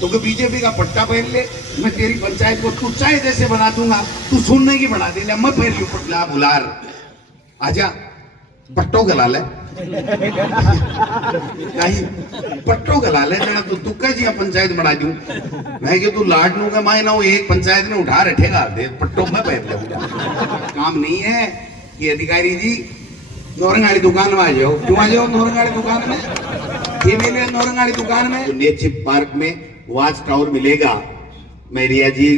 तो बीजेपी का पट्टा पहन ले, मैं तेरी पंचायत को तू चाय जैसे बना दूंगा, तू सुनने की बना दे, मैं पहन लू पटला बुलार, आजा पट्टो गला ले कहीं पट्टो गला ले ना, तो तू कह जी पंचायत बना दूं, मैं कि तू लाड नू का मायना हो, एक पंचायत ने उठा रखेगा दे पट्टो में पहन लूंगा। काम नहीं है कि अधिकारी जी नौरंगाड़ी दुकान में आ जाओ, क्यों आ जाओ नौरंगाड़ी दुकान में, ये मिले नौरंगाड़ी दुकान में, नेचिप पार्क में वॉच टावर मिलेगा, मैं रिया जी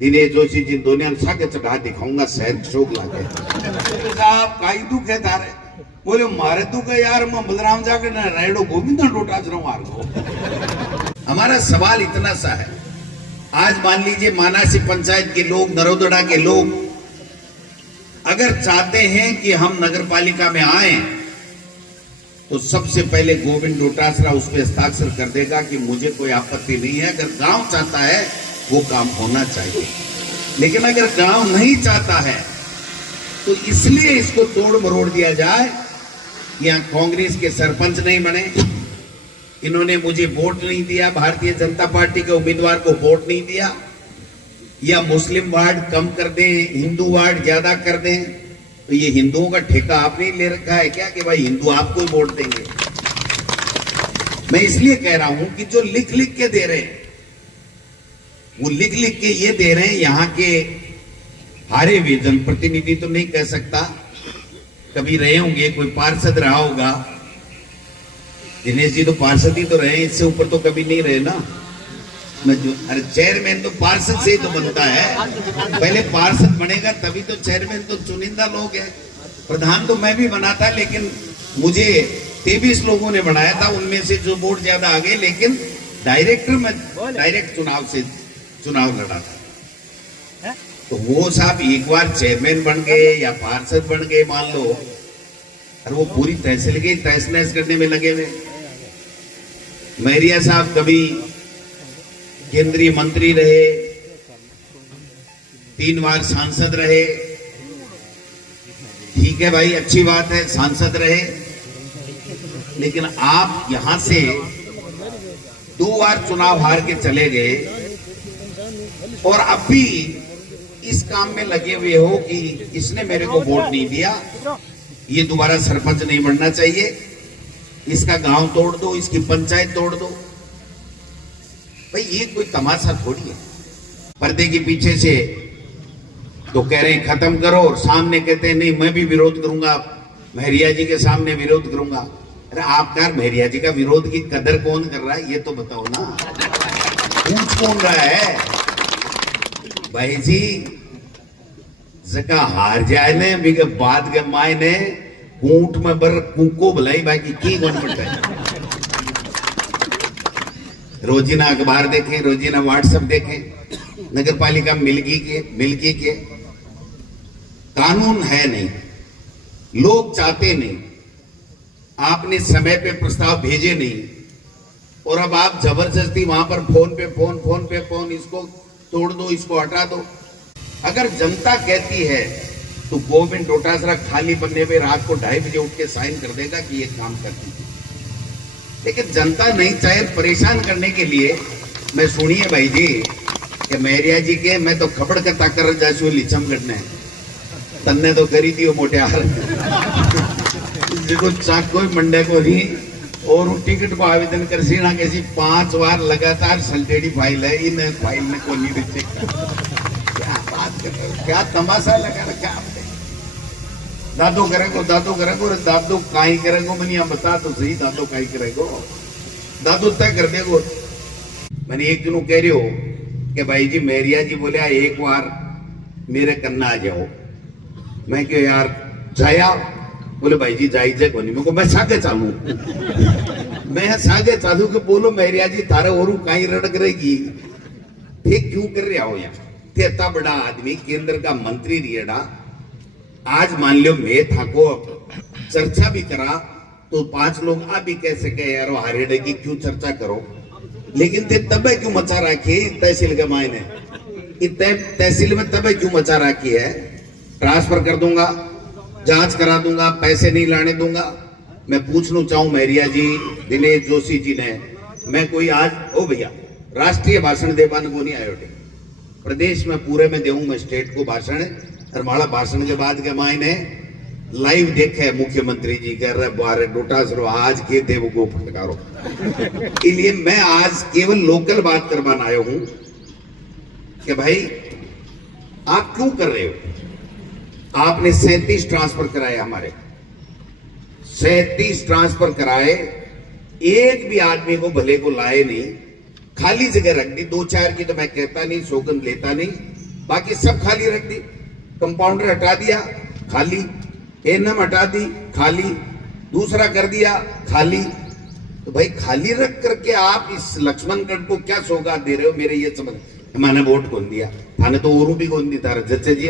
दिनेश जोशी जी दोनों साके चढ़ा दिखाऊंगा शहर शोक लाके। साहब काई दुख है तारे, बोले मारे दुख है यार, मैं बलराम जाकर ना रेडो गोविंदा टोटा चढ़ाऊं मार को। हमारा सवाल इतना सा है, आज मान लीजिए मानासी पंचायत के लोग, नरोदड़ा के लोग अगर चाहते हैं कि हम नगर पालिका में आए, तो सबसे पहले गोविंद डोटासरा उस पर हस्ताक्षर कर देगा कि मुझे कोई आपत्ति नहीं है। अगर गांव चाहता है वो काम होना चाहिए, लेकिन अगर गांव नहीं चाहता है तो इसलिए इसको तोड़ मरोड़ दिया जाए। यहाँ कांग्रेस के सरपंच नहीं बने, इन्होंने मुझे वोट नहीं दिया, भारतीय जनता पार्टी के उम्मीदवार को वोट नहीं दिया, या मुस्लिम वार्ड कम कर दें, हिंदू वार्ड ज्यादा कर दें, तो ये हिंदुओं का ठेका आपने ले रखा है क्या कि भाई हिंदू आपको ही वोट देंगे? मैं इसलिए कह रहा हूं कि जो लिख लिख के दे रहे हैं, वो लिख लिख के ये दे रहे हैं, यहाँ के हारे हुए जनप्रतिनिधि तो नहीं कह सकता, कभी रहे होंगे, कोई पार्षद रहा होगा, दिनेश जी तो पार्षद ही तो रहे, इससे ऊपर तो कभी नहीं रहे ना। अरे चेयरमैन तो पार्षद से ही तो बनता है, पहले पार्षद बनेगा तभी तो चेयरमैन, तो चुनिंदा लोग हैं। प्रधान तो मैं भी बना था, लेकिन मुझे 23 लोगों ने बनाया था, उनमें से जो वोट ज्यादा आ गए, लेकिन डायरेक्टर में डायरेक्ट चुनाव से चुनाव लड़ा था। तो वो साहब एक बार चेयरमैन बन गए या पार्षद बन गए मान लो, और वो पूरी तहसील की तहस नहस करने में लगे हुए। मैरिया साहब कभी केंद्रीय मंत्री रहे, 3 बार सांसद रहे, ठीक है भाई अच्छी बात है सांसद रहे, लेकिन आप यहां से 2 बार चुनाव हार के चले गए, और अब भी इस काम में लगे हुए हो कि इसने मेरे को वोट नहीं दिया, ये दोबारा सरपंच नहीं बनना चाहिए, इसका गांव तोड़ दो, इसकी पंचायत तोड़ दो। भाई ये कोई तमाशा थोड़ी है। पर्दे के पीछे से तो कह रहे हैं खत्म करो, और सामने कहते हैं नहीं मैं भी विरोध करूंगा, महरिया जी के सामने विरोध करूंगा। अरे आपका महरिया जी का विरोध की कदर कौन कर रहा है ये तो बताओ ना, पूछ कौन रहा है? भाई जी जका हार जाए ने बिके बाद के मायने ऊंट में बर कुको भलाई बाकी की कौन पड़ता है। रोजीना अखबार देखें, रोजीना व्हाट्सएप देखें, नगर पालिका मिल्की के कानून है नहीं, लोग चाहते नहीं, आपने समय पे प्रस्ताव भेजे नहीं, और अब आप जबरदस्ती वहां पर फोन पे फोन, इसको तोड़ दो, इसको हटा दो। अगर जनता कहती है तो गोविंद डोटासरा खाली बनने पे रात को 2:30 बजे उठ के साइन कर देगा कि ये काम करती है, लेकिन जनता नहीं चाहे परेशान करने के लिए। मैं सुनिए भाई जी कि मैरिया जी के मैं तो खबड़ करता कर जासू लिचम करने तन्ने तो करी थी वो मोटियार जिसको चाक कोई मंडे को ही, और टिकट को आवेदन कर सी ना कैसी 5 बार लगातार सल्टेडी फाइल है, इन फाइल में को नहीं चेक क्या बात कर रहे हो, क्या तमाशा लगा रखा आपने। दादो करेगो दादो काई करेगो, मैंने यहाँ बता तो सही, दादो काई करेगो, दादो तय कर देगो। मैंने एक दिनों कह रहे हो कि भाई जी मैरिया जी बोले एक बार मेरे कन्ना आ जाओ, मैं क्यों यार जाया, बोले भाई जी जाई जे कोनी, मेरे को मैं सागे चालू मैं सागे चालू के बोलो मैरिया जी तारे और काई रड़क रहेगी, ठीक क्यों कर रहे हो यार, ते इतना बड़ा आदमी केंद्र का मंत्री रियडा, आज मान लो मैं थाको चर्चा भी करा तो 5 लोग आप भी कह सके यार हारेडे की क्यों चर्चा करो, लेकिन ते तबे क्यों मचा रखी तहसील के मायने, तहसील में तबे क्यों मचा रखी है, ट्रांसफर कर दूंगा, जांच करा दूंगा, पैसे नहीं लाने दूंगा। मैं पूछना चाहूं मैरिया जी, दिनेश जोशी जी ने, मैं कोई आज ओ भैया राष्ट्रीय भाषण देवान को नहीं आयो थे। प्रदेश में पूरे में देऊं मैं स्टेट को भाषण, और माड़ा भाषण के बाद के मायने लाइव देखे मुख्यमंत्री जी कह रहे बारे डोटा सरो आज के देव को फटकारो। इसलिए मैं आज केवल लोकल बात करवाना आया हूं कि भाई आप क्यों कर रहे हो? आपने 37 ट्रांसफर कराए, हमारे 37 ट्रांसफर कराए, एक भी आदमी को भले को लाए नहीं, खाली जगह रख दी। 2-4 की तो मैं कहता नहीं, सौगंध लेता नहीं, बाकी सब खाली रख दी। कंपाउंडर हटा दिया, खाली। एनएम हटा दी, खाली। दूसरा कर दिया, खाली। तो भाई खाली रख करके आप इस लक्ष्मणगढ़ को क्या सौगात दे रहे हो? मेरे ये समझ, मैंने वोट कौन दिया थाने तो और भी कौन दी तारा जच्चे जी।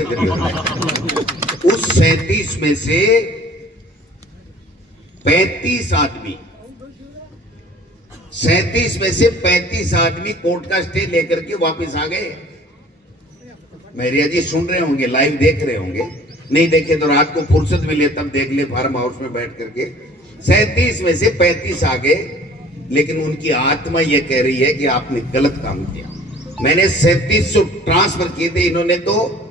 उस 37 में से 35 आदमी, 37 में से 35 आदमी कोर्ट का स्टे लेकर के वापस आ गए। मेरिया जी सुन रहे होंगे, लाइव देख रहे होंगे, नहीं देखे तो रात को फुर्सत मिले तब देख ले फार्म हाउस में बैठ करके। 37 में से 35 आ गए, लेकिन उनकी आत्मा यह कह रही है कि आपने गलत काम किया। मैंने 3700 ट्रांसफर किए थे, इन्होंने तो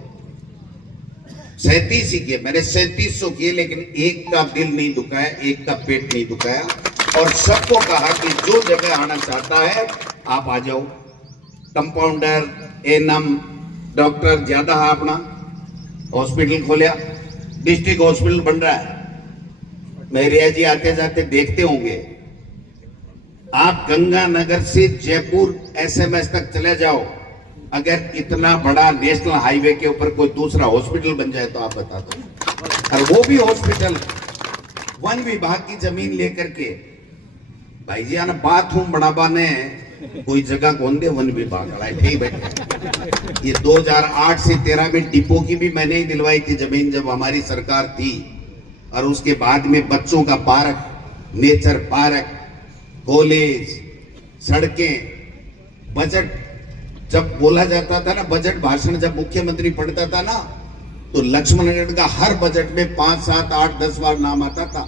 37 ही किए। मैंने 3700 किए, लेकिन एक का दिल नहीं दुखाया, एक का पेट नहीं दुखाया, और सबको कहा कि जो जगह आना चाहता है आप आ जाओ। कंपाउंडर, एनएम, डॉक्टर ज्यादा है, अपना हॉस्पिटल खोलिया, डिस्ट्रिक्ट हॉस्पिटल बन रहा है। मेरिया जी आते जाते देखते होंगे, आप गंगानगर से जयपुर एसएमएस तक चले जाओ, अगर इतना बड़ा नेशनल हाईवे के ऊपर कोई दूसरा हॉस्पिटल बन जाए तो आप बता दो। और वो भी हॉस्पिटल वन विभाग की जमीन लेकर के। भाई जी आना बाथरूम बढ़ावा ने कोई जगह कौन दे, वन विभाग ठीक बैठे। ये 2008 से 13 में डिपो की भी मैंने ही दिलवाई थी जमीन, जब हमारी सरकार थी। और उसके बाद में बच्चों का पार्क, नेचर पार्क, कॉलेज, सड़कें, बजट जब बोला जाता था ना, बजट भाषण जब मुख्यमंत्री पढ़ता था ना, तो लक्ष्मणगढ़ का हर बजट में 5, 7, 8, 10 बार नाम आता था।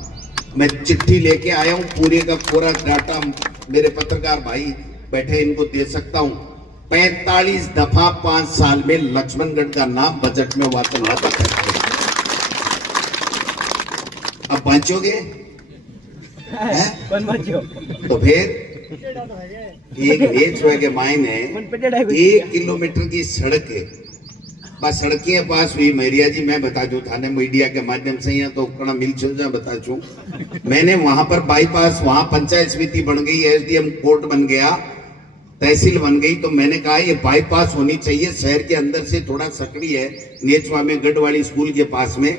मैं चिट्ठी लेके आया हूं, पूरे का पूरा डाटा मेरे पत्रकार भाई बैठे, इनको दे सकता हूं। 45 दफा 5 साल में लक्ष्मणगढ़ का नाम बजट में वाचन आता था। अब बचोगे? तो फिर एक रेच के मायने 1 किलोमीटर की सड़क है, बस सड़कें पास हुई। मेरिया जी मैं बता दूं, थाने मीडिया के माध्यम से यहाँ तो कड़ा मिल चल जा बता चू, मैंने वहां पर बाईपास, वहां पंचायत समिति बन गई, एसडीएम कोर्ट बन गया, तहसील बन गई, तो मैंने कहा ये बाईपास होनी चाहिए। शहर के अंदर से थोड़ा सकड़ी है, नेचवा में गढ़वाली स्कूल के पास में,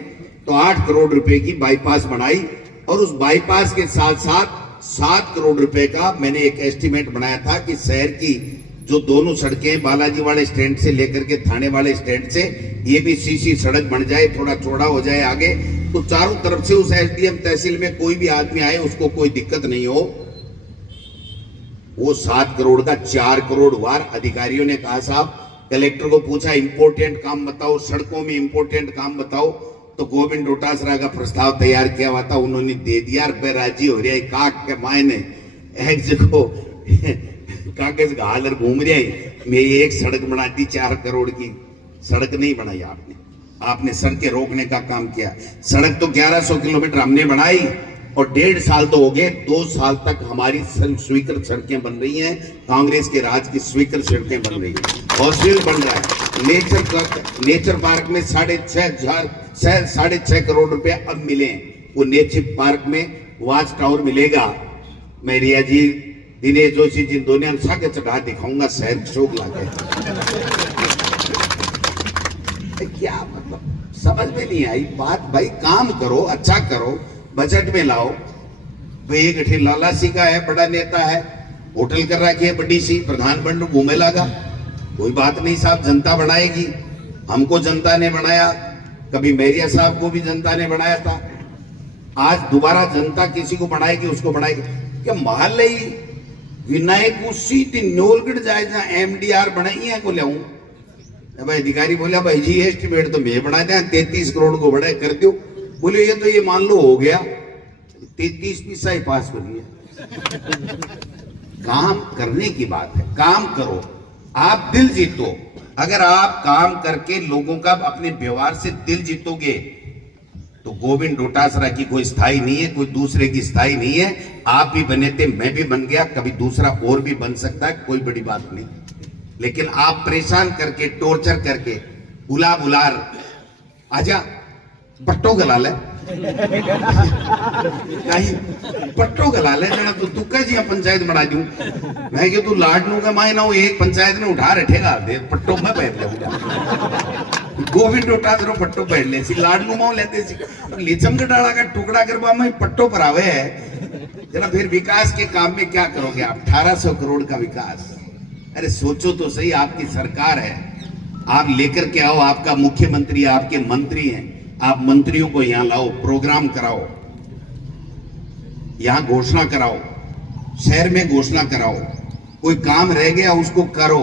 तो 8 करोड़ रुपए की बाईपास बनाई। और उस बाईपास के साथ साथ 7 करोड़ रुपए का मैंने एक एस्टीमेट बनाया था कि शहर की जो दोनों सड़कें, बालाजी वाले स्टैंड से लेकर के थाने वाले स्टैंड से, ये भी सीसी सड़क बन जाए, थोड़ा चौड़ा हो जाए आगे, तो चारों तरफ से उस एसडीएम तहसील में कोई भी आदमी आए उसको कोई दिक्कत नहीं हो। वो 7 करोड़ का 4 करोड़ वार अधिकारियों ने कहा, साहब कलेक्टर को पूछा इंपोर्टेंट काम बताओ, सड़कों में इंपोर्टेंट काम बताओ, तो गोविंद डोटासरा का प्रस्ताव तैयार किया हुआ था, उन्होंने दे दिया। रुपए राजी हो रहा है, काक के मायने एक जगह कागज का हालर घूम रहा है। मैं एक सड़क बना दी 4 करोड़ की, सड़क नहीं बनाई आपने, आपने सड़कें रोकने का काम किया। सड़क तो 1100 किलोमीटर हमने बनाई, और 1.5 साल तो हो गए, 2 साल तक हमारी स्वीकृत सड़कें बन रही हैं, कांग्रेस के राज की स्वीकृत सड़कें बन रही हैं। हॉस्पिटल बन रहा है, नेचर पार्क में 6.5 करोड़ रुपए अब मिले। वो नेचर पार्क में वॉच टावर मिलेगा। मैं रिया जी, दिनेश जोशी जी दोनों साके चढ़ा दिखाऊंगा शहर शोक लाके। क्या मतलब समझ में नहीं आई बात। भाई काम करो, अच्छा करो, बजट में लाओ। एक लाला सी का है, बड़ा नेता है, होटल कर रखी है बड़ी सी, प्रधान बन घूमे लगा, कोई बात नहीं साहब, जनता बनाएगी। हमको जनता ने बनाया, कभी मेरिया साहब को भी जनता ने बनाया था, आज दोबारा जनता किसी को बनाएगी, उसको बनाएगी। क्या मोहल्ले विनायक सीधी नोलगढ़ जाए जहाँ एमडीआर बनाई है को लाऊं। भाई अधिकारी बोला भाई जी एस्टिमेट तो मैं बना दिया, 33 करोड़ को बड़ा कर दो। बोले ये तो ये मान लो हो गया, 33 पैसा ही पास करिए। काम करने की बात है। काम करो, आप दिल जीतो। अगर आप काम करके लोगों का अपने व्यवहार से दिल जीतोगे तो गोविंद डोटासरा की कोई स्थाई नहीं है, कोई दूसरे की स्थाई नहीं है। आप भी बने थे, मैं भी बन गया, कभी दूसरा और भी बन सकता है, कोई बड़ी बात नहीं। लेकिन आप परेशान करके, टॉर्चर करके, बुलार आजा पट्टो गला ले नहीं पट्टो गला ले जना तू तुक्का जी पंचायत बना दूं। मैं कि तू लाडनू का माय ना एक पंचायत ने उठा रखेगा दे पट्टो में पहन ले गोविंद डोटासरा पट्टो पहन ले सी लाडनू माओ लेते सी लीचम का डाला का टुकड़ा करवा में पट्टो पर आवे है जरा। फिर विकास के काम में क्या करोगे आप? 1800 करोड़ का विकास। अरे सोचो तो सही, आपकी सरकार है, आप लेकर के आओ, आपका मुख्यमंत्री, आपके मंत्री हैं, आप मंत्रियों को यहां लाओ, प्रोग्राम कराओ, यहां घोषणा कराओ, शहर में घोषणा कराओ, कोई काम रह गया उसको करो।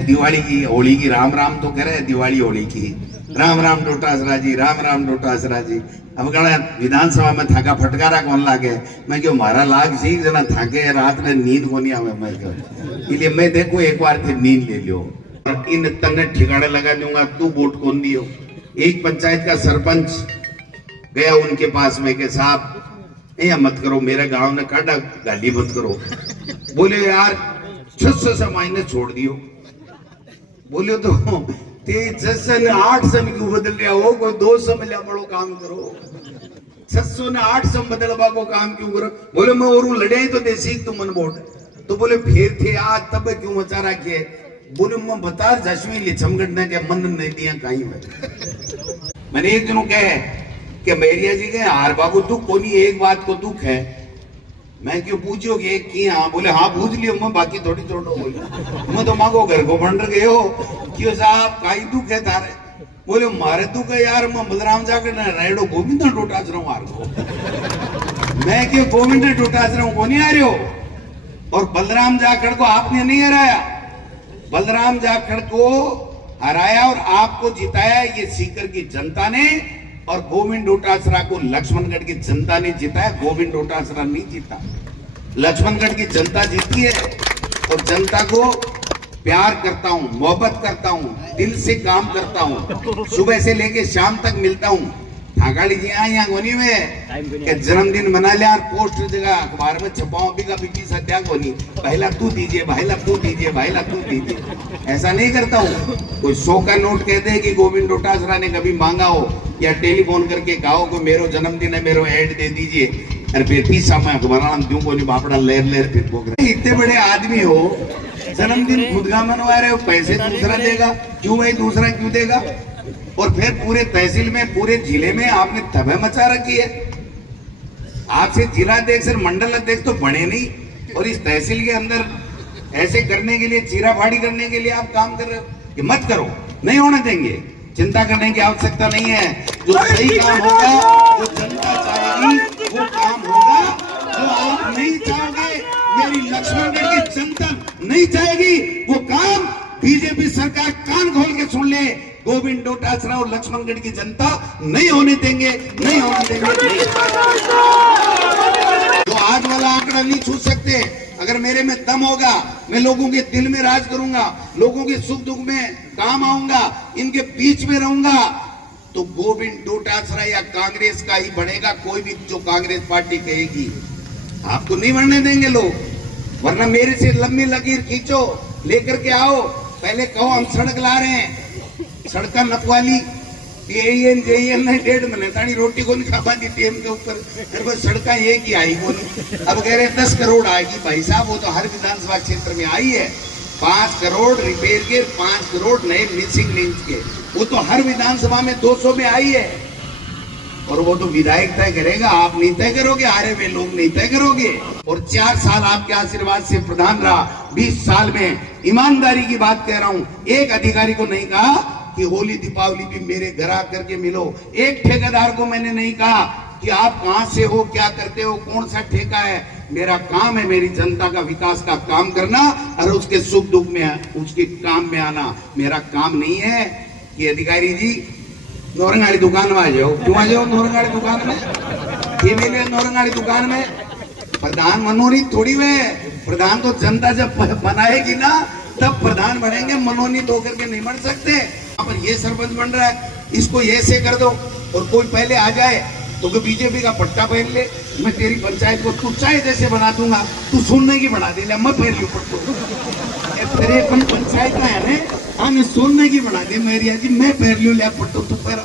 दिवाली की, होली की राम राम तो कह रहे, दिवाली होली की राम राम डोटासरा जी, राम राम डोटासरा जी। अब कहना विधानसभा में थाका फटकारा कौन लागे? मैं क्यों मारा लाग सी जना थाके रात में नींद को नहीं आवे। मैं क्यों इसलिए मैं देखो एक बार थे नींद ले लो, इन तन्ने ठिकाने लगा दूंगा, तू वोट कौन दियो। एक पंचायत का सरपंच गया उनके पास में के साहब ये मत करो, मेरे गांव ने काटा गाली मत करो। बोले यार 600 से मायने छोड़ दियो। बोले तो 600 ने 800 में क्यों बदल रहा हो? कोई 200 में लिया बड़ो काम करो, 600 ने 800 में बदलवा को काम क्यों करो? बोले मैं और लड़ाई तो देसी तुम मन वोट। तो बोले फिर थे आज तब क्यों मचा रखे? बोले मैं बता जश्वी ले चमगढ़ के मन नहीं दिया कहीं में। मैंने एक दिनों कहे कि मैरिया जी के हार बाबू दुख कोनी, एक बात को दुख है। मैं क्यों पूछोगे कि हाँ? बोले हाँ पूछ लियो, मैं बाकी थोड़ी छोड़ो। बोले मैं तो माँ को घर को बन गए हो क्यों साहब, काई दुख है तारे? बोले मारे दुख है यार, मैं बलराम जाकर रेडो गोविंद डोटासरा हार को। मैं क्यों गोविंद डोटासरा को नहीं आ रहे हो? और बलराम जाखड़ को आपने नहीं हराया, बलराम जाखड़ को हराया और आपको जिताया ये सीकर की जनता ने, और गोविंद डोटासरा को लक्ष्मणगढ़ की जनता ने जिताया, गोविंद डोटासरा नहीं जीता। लक्ष्मणगढ़ की जनता जीती है और जनता को प्यार करता हूं, मोहब्बत करता हूं, दिल से काम करता हूं, सुबह से लेके शाम तक मिलता हूं। ठाकाड़ी जी यहाँ गोनी में जन्मदिन मना लिया और पोस्टर जगह अखबार में छपाओ भी का बीपी सत्या गोनी, पहला तू दीजिए, पहला तू दीजिए, पहला तू दीजिए। ऐसा नहीं करता हूँ। कोई 100 का नोट कहते हैं कि गोविंद डोटासरा ने कभी मांगा हो या टेलीफोन करके कहो कि मेरो जन्मदिन है, मेरो ऐड दे दीजिए, और फिर 30 में अखबार दूं को नहीं बापड़ा लेर लेर फिर बोक रहे। इतने बड़े आदमी हो, जन्मदिन खुद का मनवा रहे हो, पैसे दूसरा देगा क्यों? भाई दूसरा क्यों देगा? और फिर पूरे तहसील में, पूरे जिले में आपने तबाह मचा रखी है। आपसे जिला अध्यक्ष और मंडल अध्यक्ष तो बने नहीं, और इस तहसील के अंदर ऐसे करने के लिए, चीराफाड़ी करने के लिए आप काम कर रहे हो। कि मत करो, नहीं होने देंगे, चिंता करने की आवश्यकता नहीं है। जो सही काम होगा, जो जनता चाहेगी वो काम होगा। जो आप नहीं चाहोगे, मेरी लक्ष्मणगढ़ की जनता नहीं चाहेगी वो काम, बीजेपी सरकार कान खोल के सुन ले, गोविंद डोटासरा और लक्ष्मणगढ़ की जनता नहीं होने देंगे, नहीं होने देंगे। जो आज वाला आंकड़ा नहीं छू सकते, अगर मेरे में दम होगा, मैं लोगों के दिल में राज करूंगा, लोगों के सुख दुख में काम आऊंगा, इनके बीच में रहूंगा, तो गोविंद डोटासरा या कांग्रेस का ही बढ़ेगा। कोई भी जो कांग्रेस पार्टी कहेगी आपको नहीं बढ़ने देंगे लोग। वरना मेरे से लंबी लकीर खींचो, लेकर के आओ, पहले कहो हम सड़क ला रहे हैं, सड़का नपवाली जेईएन 1.5 महीने तानी रोटी को नहीं खा दी टेम के ऊपर, सड़का एक ही आई को नहीं। अब कह रहे 10 करोड़ आएगी। भाई साहब वो तो हर विधानसभा क्षेत्र में आई है। 5 करोड़ रिपेयर के, 5 करोड़ नए मिसिंग लिंक के, वो तो हर विधानसभा में 200 में आई है। और वो तो विधायक तय करेगा, आप नहीं तय करोगे, हारे हुए लोग नहीं तय करोगे। और 4 साल आपके आशीर्वाद से प्रधान रहा, 20 साल में ईमानदारी की बात कह रहा हूं, एक अधिकारी को नहीं कहा कि होली दीपावली भी मेरे घर आकर के मिलो। एक ठेकेदार को मैंने नहीं कहा कि आप कहां से हो, क्या करते हो, कौन सा ठेका है। मेरा काम है मेरी जनता का विकास का काम करना और उसके सुख दुख में उसके काम में आना। मेरा काम नहीं है कि अधिकारी जी नौरंगाड़ी दुकान में आ जाओ। क्यों आ जाओ नौरंगाड़ी दुकान में? नौरंगाड़ी दुकान में प्रधान मनोरी थोड़ी वे प्रधान तो जनता जब बनाएगी ना तब प्रधान बनेंगे, मनोनीत होकर के नहीं बन सकते। पर ये सरपंच बन रहा है, इसको ये से कर दो, और कोई पहले आ जाए तो बीजेपी का पट्टा पहन ले, मैं तेरी पंचायत को तू चाहे जैसे बना दूंगा, तू सुनने की बना दे, मैं पहन लू पट्टो। तेरे पंचायत का है ना, हाँ सोनने की बना दे मेरी, मैं पहन लू लिया पट्टो, तू पहरा।